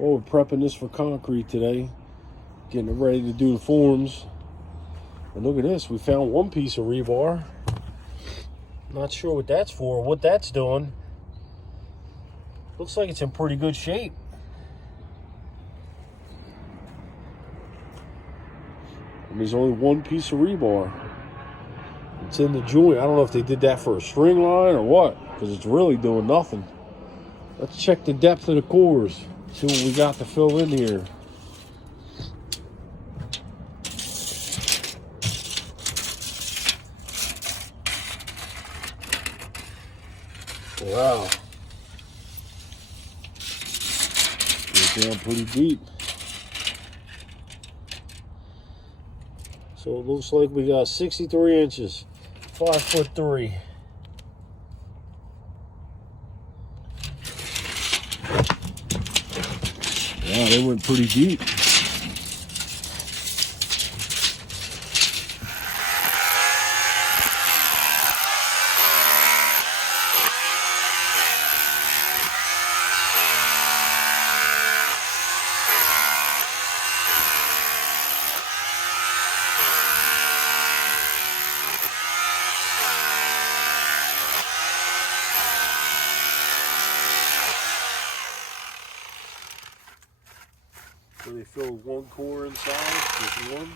Well, we're prepping this for concrete today, getting it ready to do the forms. And look at this, we found one piece of rebar. Not sure what that's for, what that's doing. Looks like it's in pretty good shape. And there's only one piece of rebar. It's in the joint. I don't know if they did that for a string line or what, because it's really doing nothing. Let's check the depth of the cores. See what we got to fill in here. Wow. We're down pretty deep. So it looks like we got 63 inches, 5'3". Wow, they went pretty deep. So they filled one core inside, just one.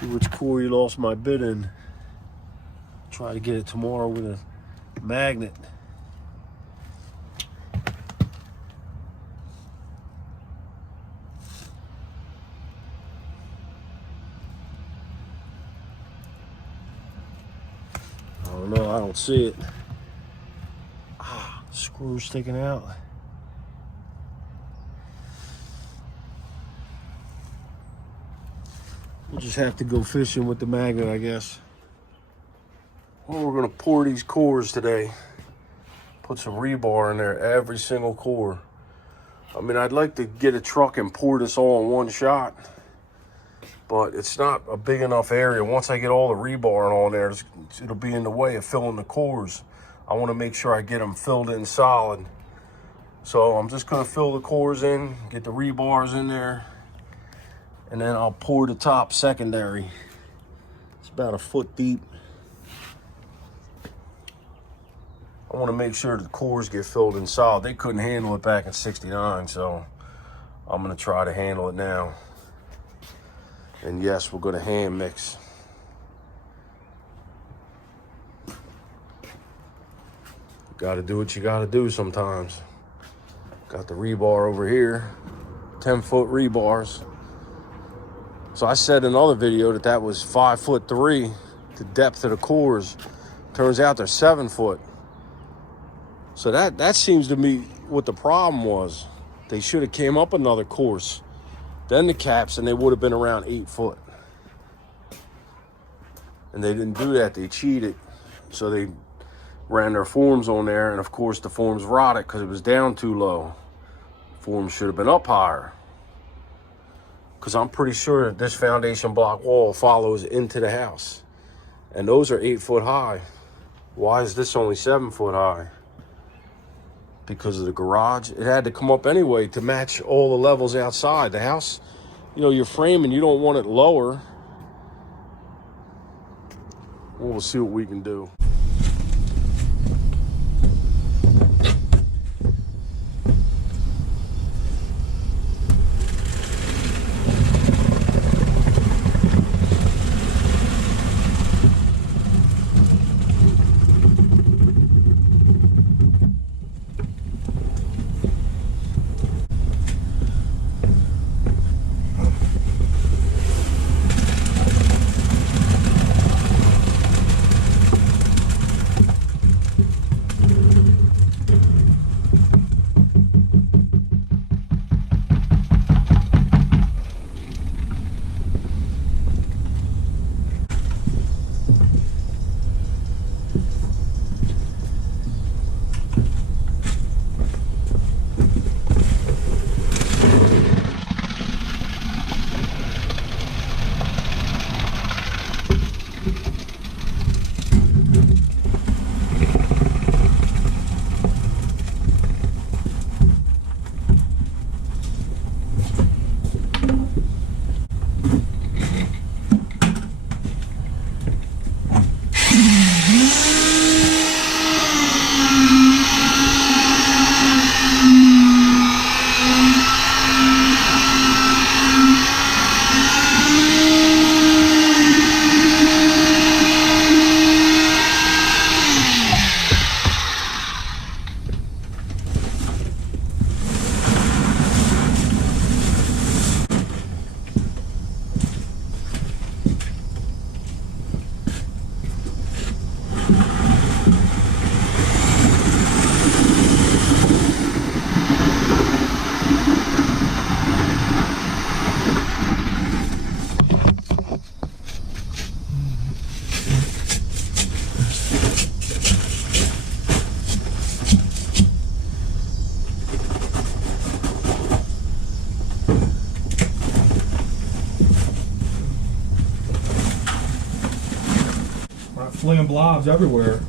See which core you lost my bit in. Try to get it tomorrow with a magnet. I don't know, I don't see it. Screw sticking out. We'll just have to go fishing with the magnet, I guess. Well, we're gonna pour these cores today. Put some rebar in there, every single core. I mean, I'd like to get a truck and pour this all in one shot, but it's not a big enough area. Once I get all the rebar on there, it'll be in the way of filling the cores. I wanna make sure I get them filled in solid. So I'm just gonna fill the cores in, get the rebars in there, and then I'll pour the top secondary. It's about a foot deep. I want to make sure the cores get filled in solid. They couldn't handle it back in '69, so I'm going to try to handle it now. And yes, we're going to hand mix. Got to do what you got to do sometimes. Got the rebar over here, 10-foot rebars. So I said in another video that was 5'3", the depth of the cores. Turns out they're 7 foot. So that seems to me what the problem was. They should have came up another course, then the caps, and they would have been around 8 foot. And they didn't do that, they cheated. So they ran their forms on there, and of course the forms rotted because it was down too low. Forms should have been up higher. Because I'm pretty sure that this foundation block wall follows into the house. And those are 8 foot high. Why is this only 7 foot high? Because of the garage. It had to come up anyway to match all the levels outside. The house, you know, you're framing, you don't want it lower. We'll see what we can do. slinging blobs everywhere.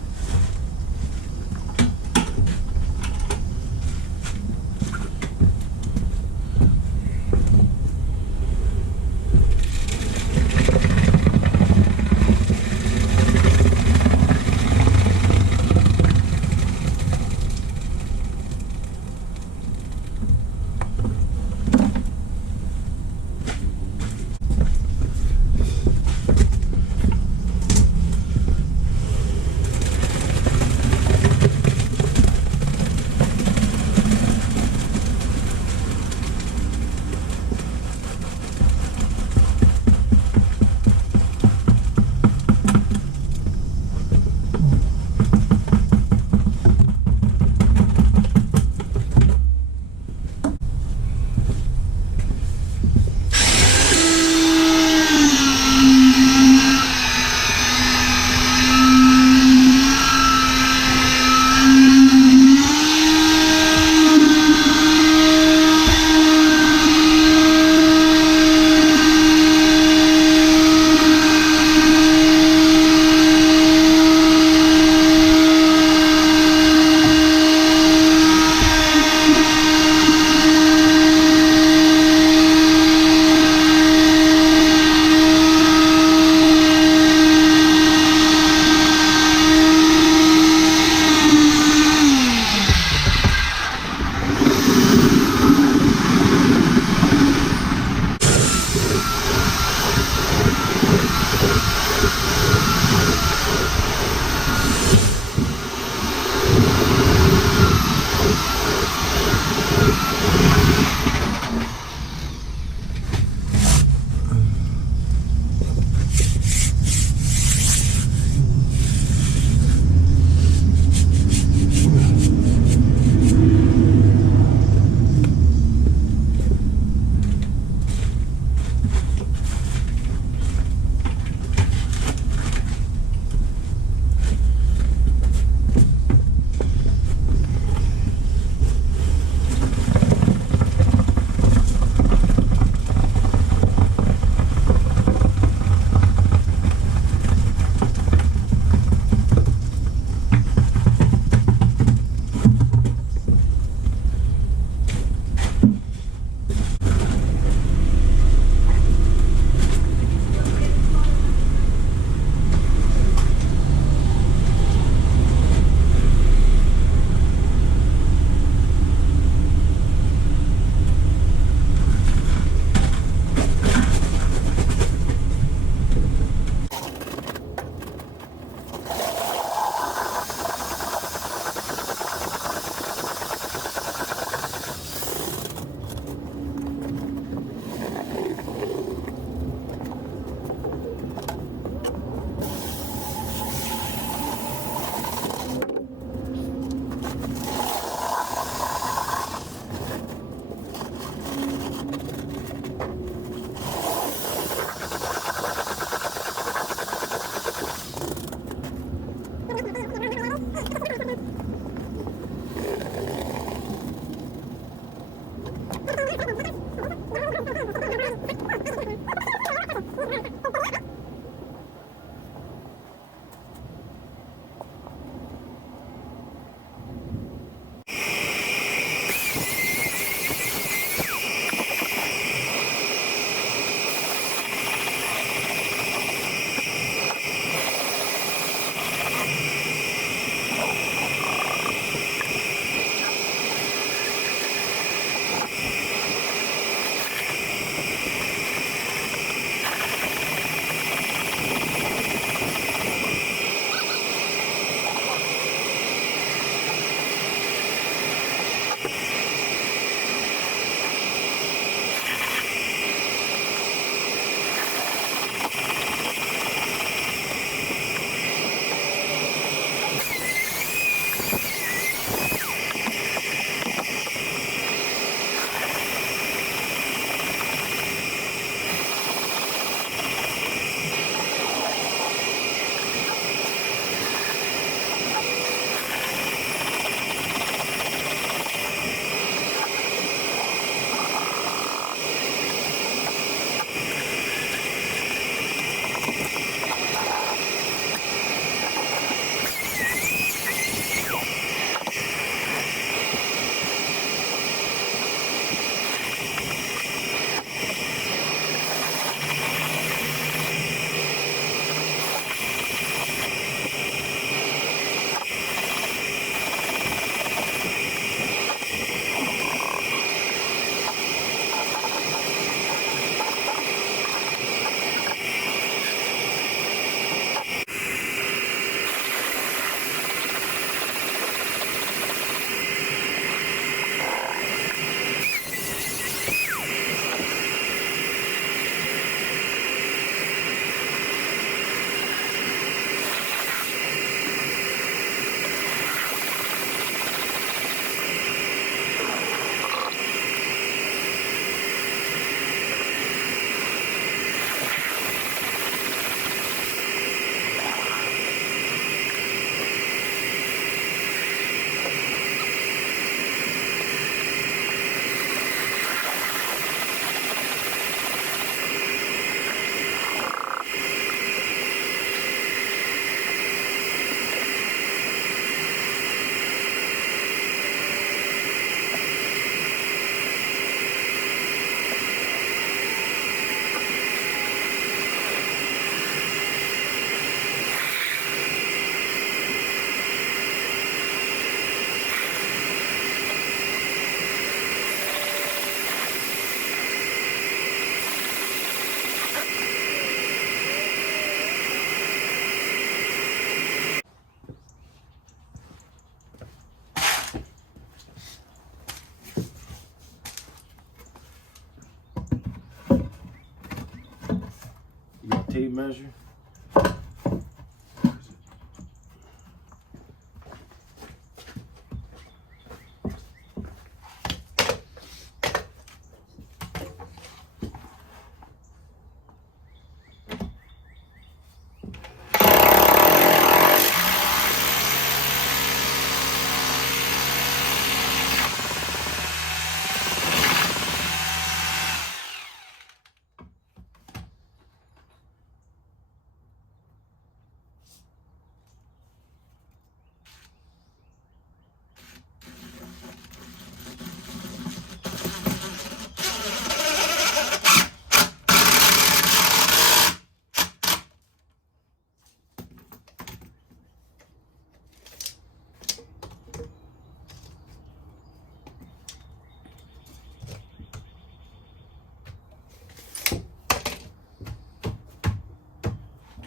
tape measure.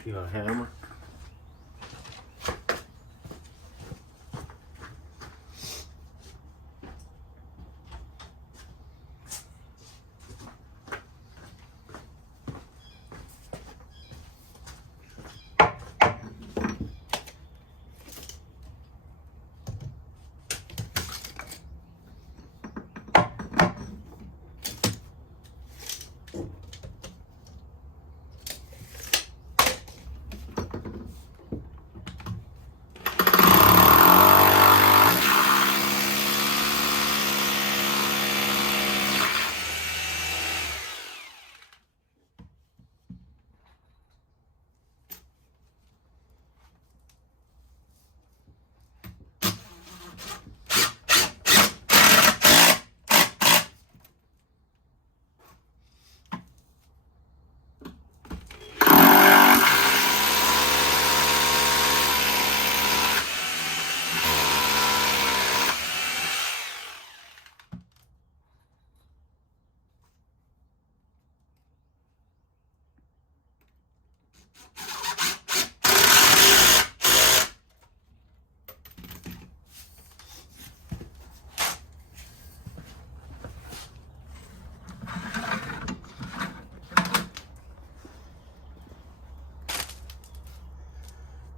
You got a hammer.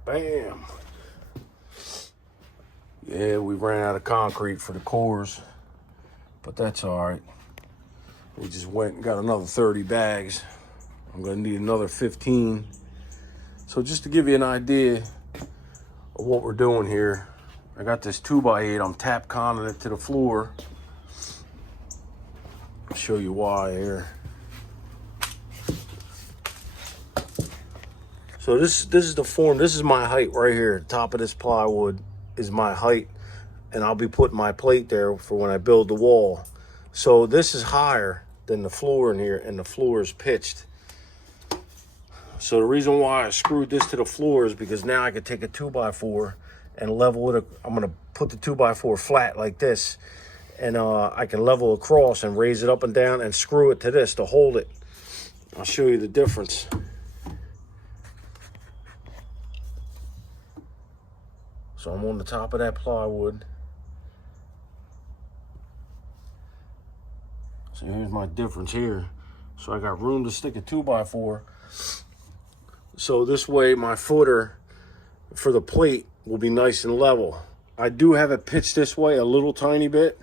Bam. Yeah, we ran out of concrete for the cores, but that's all right. We just went and got another 30 bags. I'm gonna need another 15. So just to give you an idea of what we're doing here, I got this 2x8, I'm tap conning it to the floor. I'll show you why here. So this is the form, this is my height right here. The top of this plywood is my height, and I'll be putting my plate there for when I build the wall. So this is higher than the floor in here, and the floor is pitched. So the reason why I screwed this to the floor is because now I could take a 2x4 and level it. I'm gonna put the 2x4 flat like this, and I can level across and raise it up and down and screw it to this to hold it. I'll show you the difference. So I'm on the top of that plywood. So here's my difference here. So I got room to stick a 2x4. So this way my footer for the plate will be nice and level. I do have it pitched this way a little tiny bit.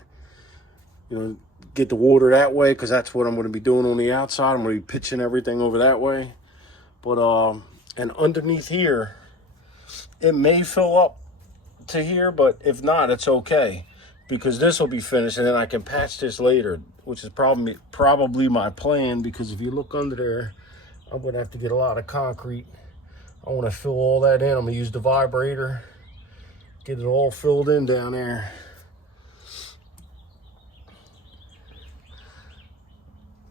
You know, get the water that way, because that's what I'm going to be doing on the outside. I'm going to be pitching everything over that way. But and underneath here, it may fill up to here, but if not, it's okay, because this will be finished and then I can patch this later, which is probably my plan, because if you look under there, I'm going to have to get a lot of concrete. I want to fill all that in. I'm going to use the vibrator, get it all filled in down there.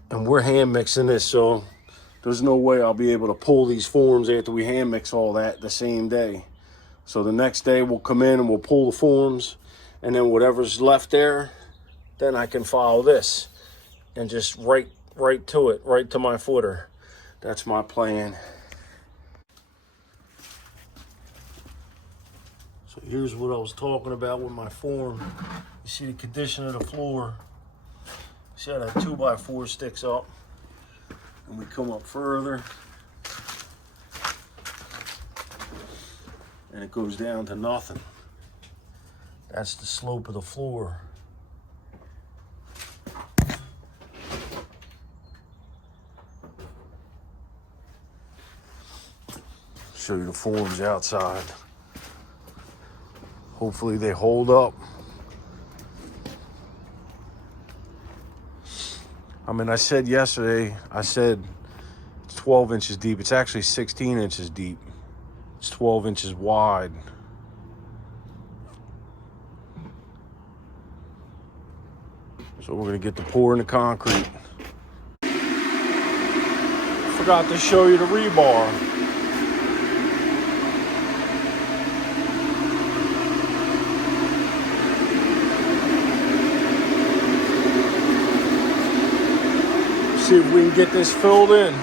And we're hand mixing this, so there's no way I'll be able to pull these forms after we hand mix all that the same day. So the next day we'll come in and we'll pull the forms, and then whatever's left there, then I can file this and just right to it, right to my footer. That's my plan. So here's what I was talking about with my form. You see the condition of the floor. See how that 2x4 sticks up, and we come up further. and it goes down to nothing. That's the slope of the floor. Show you the forms outside. Hopefully they hold up. I mean, I said yesterday, it's 12 inches deep. It's actually 16 inches deep. It's 12 inches wide. So we're gonna get to pouring the concrete. Forgot to show you the rebar. See if we can get this filled in.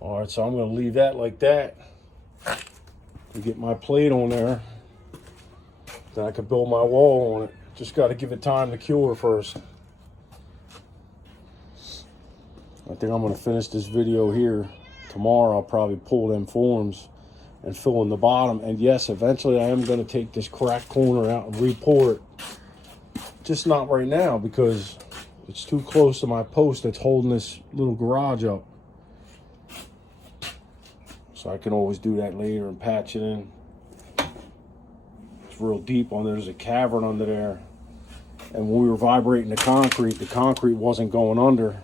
All right, so I'm gonna leave that like that and get my plate on there. Then I can build my wall on it. Just gotta give it time to cure first. I think I'm gonna finish this video here. Tomorrow I'll probably pull them forms and fill in the bottom. And yes, eventually I am gonna take this cracked corner out and re-pour it. Just not right now because it's too close to my post that's holding this little garage up. So I can always do that later and patch it in. It's real deep on there. There's a cavern under there. And when we were vibrating the concrete wasn't going under.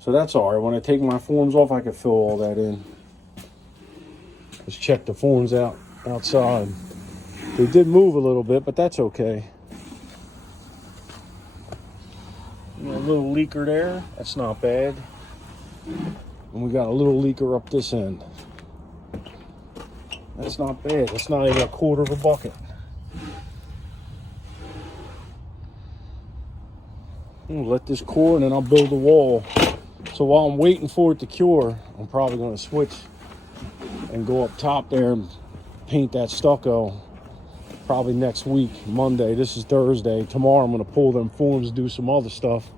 So that's all right. When I take my forms off, I can fill all that in. Just check the forms out outside. They did move a little bit, but that's okay. A little leaker there. That's not bad. And we got a little leaker up this end. That's not bad. That's not even a quarter of a bucket. I'm gonna let this cure and then I'll build a wall. So while I'm waiting for it to cure, I'm probably gonna switch and go up top there and paint that stucco. Probably next week, Monday. This is Thursday. Tomorrow I'm gonna pull them forms, do some other stuff.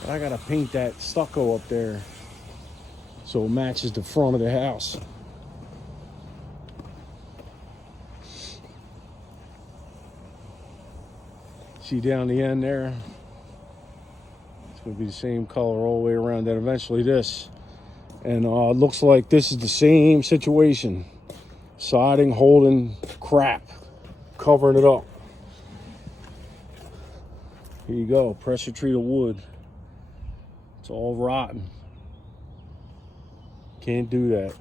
But I gotta paint that stucco up there so it matches the front of the house. See down the end there? It's gonna be the same color all the way around. Then eventually this. And it looks like this is the same situation. Siding holding crap, covering it up. Here you go, pressure treated wood. It's all rotten. Can't do that.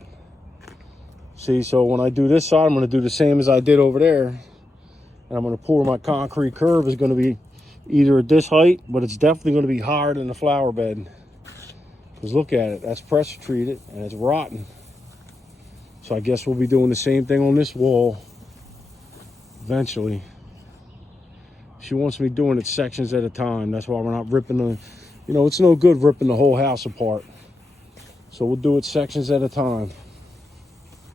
See, so when I do this side, I'm gonna do the same as I did over there. And I'm gonna pour my concrete curve. Is gonna be either at this height, but it's definitely gonna be higher than the flower bed. Because look at it, that's pressure treated and it's rotten. So I guess we'll be doing the same thing on this wall eventually. She wants me doing it sections at a time. That's why we're not ripping the, it's no good ripping the whole house apart. So we'll do it sections at a time.